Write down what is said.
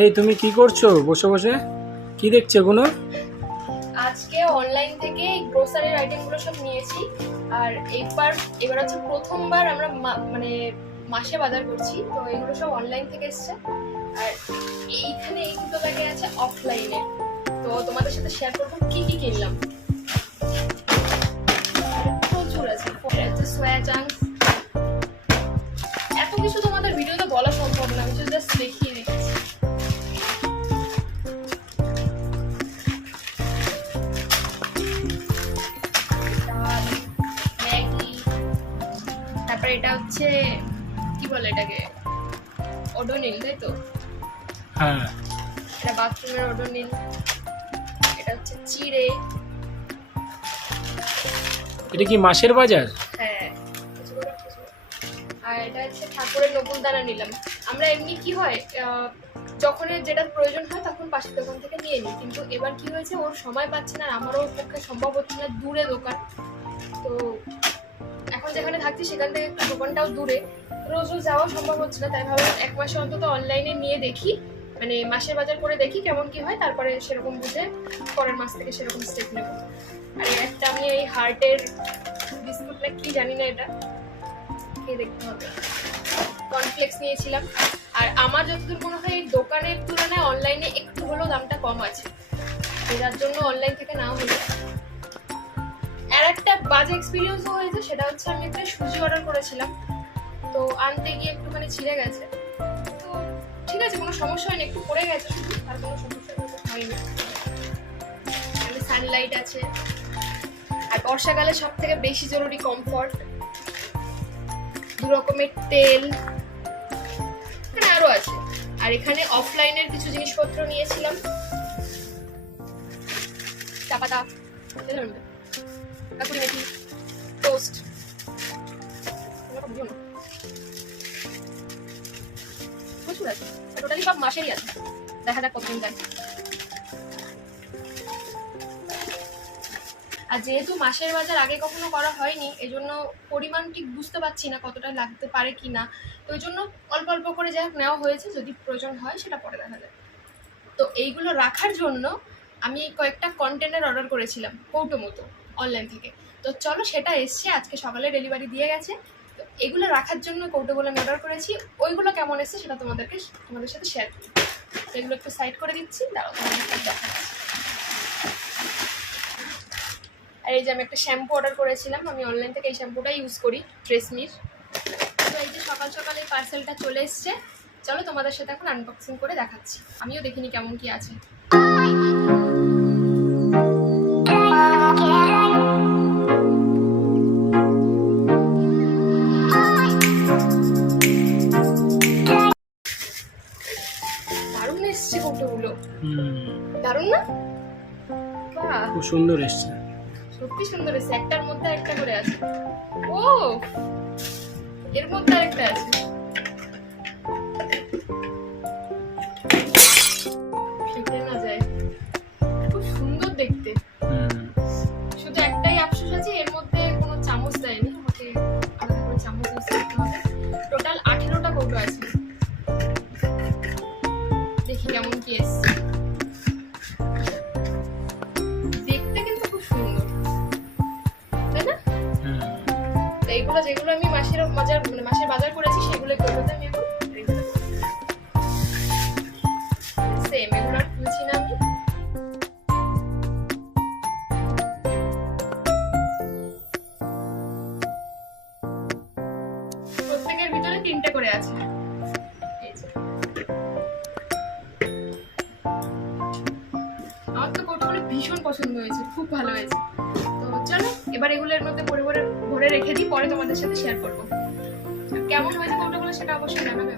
এই তুমি কি করছো বসে বসে? কি দেখছো এগুলো? আজকে অনলাইন থেকে এই গ্রোসারির আইটেমগুলো সব নিয়েছি। আর এবার হচ্ছে প্রথমবার আমরা মানে মাসে বাজার করছি, তো এগুলো সব অনলাইন থেকে এসছে। আর এইখানে এই দুটো ব্যাগে আছে অফলাইনে, তো তোমাদের সাথে শেয়ার করবো কি কি কিনলাম। প্রচুর আছে, সোয়া চাংস, এত কিছু তোমাদের ভিডিওতে বলা সম্ভব না, আমি জাস্ট দেখিয়ে দিচ্ছি। তারপরে এটা হচ্ছে কি বলে এটাকে, ওডোনিল, তাই তো? হ্যাঁ, এটা বাথরুমের ওডোনিল। এটা হচ্ছে চিড়ে। এটা কি মাসের বাজার? হ্যাঁ, আর এটা হচ্ছে ঠাকুরের নকুলদানা নিলাম। আমরা এমনি কি হয়, যখন যেটা প্রয়োজন হয় তখন পাশের দোকান থেকে নিয়ে নিই, কিন্তু এবার কি হয়েছে, ওর সময় পাচ্ছে না আর আমারও পক্ষে সম্ভব হচ্ছে না, দূরে দোকান। তো এখন যেখানে থাকছি সেখান থেকে একটু দোকানটাও দূরে, রোজ রোজ যাওয়া সম্ভব হচ্ছে না, তাই ভাবলাম এক মাসে অন্তত অনলাইনে নিয়ে দেখি, মানে মাসের বাজার করে দেখি কেমন কি হয়, তারপরে সেরকম বুঝে পরের মাস থেকে সেরকম স্টেপ নেব। আর একটা আমি এই হার্টের বিস্কুটটা কি জানি না, এটা খেয়ে দেখতে হবে। কর্নফ্লেক্স নিয়েছিলাম। আর আমার যতদূর মনে হয় এই দোকানের তুলনায় অনলাইনে একটু হলেও দামটা কম আছে, যার জন্য অনলাইন থেকে নেওয়া হলো। আর একটা বাজে এক্সপিরিয়েন্সও হয়েছে, সেটা হচ্ছে আমি একটা সুজি অর্ডার করেছিলাম, তো আনতে গিয়ে একটুখানি ছিঁড়ে গেছে। তো ঠিক আছে, কোনো সমস্যা হয়নি, একটু পড়ে গেছে শুধু, আর কোনো সমস্যা হয়নি। সানলাইট আছে। আর বর্ষাকালে সব থেকে বেশি জরুরি কমফর্ট, 2 রকমের তেল, এখানে আরো আছে। আর এখানে অফলাইনের কিছু জিনিসপত্র নিয়েছিলাম, চা পাতা, কাকুরি মেথি, টোস্ট, প্রচুর আছে। টোটালি সব মাসেরই আছে, দেখা যাক কতদিন যায়। আর যেহেতু মাসের বাজার আগে কখনো করা হয়নি, এজন্য পরিমাণ ঠিক বুঝতে পারছি না কতটা লাগতে পারে কি না, তো ওই জন্য অল্প অল্প করে যা নেওয়া হয়েছে, যদি প্রয়োজন হয় সেটা পরে দেখা যায়। তো এইগুলো রাখার জন্য আমি কয়েকটা কন্টেনার অর্ডার করেছিলাম কৌটো মতো অনলাইন থেকে, তো চলো সেটা এসছে, আজকে সকালে ডেলিভারি দিয়ে গেছে। তো এগুলো রাখার জন্য কৌটোগুলো আমি অর্ডার করেছি, ওইগুলো কেমন এসছে সেটা তোমাদের সাথে শেয়ার করি। এগুলো একটু সাইড করে দিচ্ছি, দাঁড়াও তোমাদের দেখাচ্ছি। আর এই যে আমি একটা শ্যাম্পু অর্ডার করেছিলাম, আমি অনলাইন থেকে এই শ্যাম্পুটা ইউজ করি, ট্রেসমির। তো এই যে সকাল সকাল এই পার্সেলটা চলে এসছে, চলো তোমাদের সাথে এখন আনবক্সিং করে দেখাচ্ছি, আমিও দেখিনি কেমন কি আছে। দারুণ এসছে কৌটোগুলো, দারুণ না? বাহ, খুব সুন্দর এসছে, সত্যি সুন্দর এসছে। একটার মধ্যে একটা করে আছে। ও, এর মধ্যে আরেকটা আছে। ফেটে না যায়, খুব সুন্দর দেখতে। শুধু একটাই আফসোস আছে, এর মধ্যে কোনো চামচ দেয়নি, আমাকে আলাদা করে চামচ ইউজ করতে হবে। টোটাল 18টা কৌটো আছে, দেখি কেমন কি এসছে। দেখতে কিন্তু খুব সুন্দর, তাই না? এইগুলো যেগুলো আমি মাসের বাজার করেছি, সেগুলো কৌটোতে আমি এখন রেখে দেবো। সেম, এগুলো আর খুলছি না আমি। প্রত্যেকের ভিতরে 3টে করে আছে। আমার তো কৌটোগুলো ভীষণ পছন্দ হয়েছে, খুব ভালো হয়েছে। তো চলো এবার এগুলোর মধ্যে ভরে রেখে দিই, পরে তোমাদের সাথে শেয়ার করবো। কেমন হয়েছে কৌটোগুলো সেটা অবশ্যই জানাবে।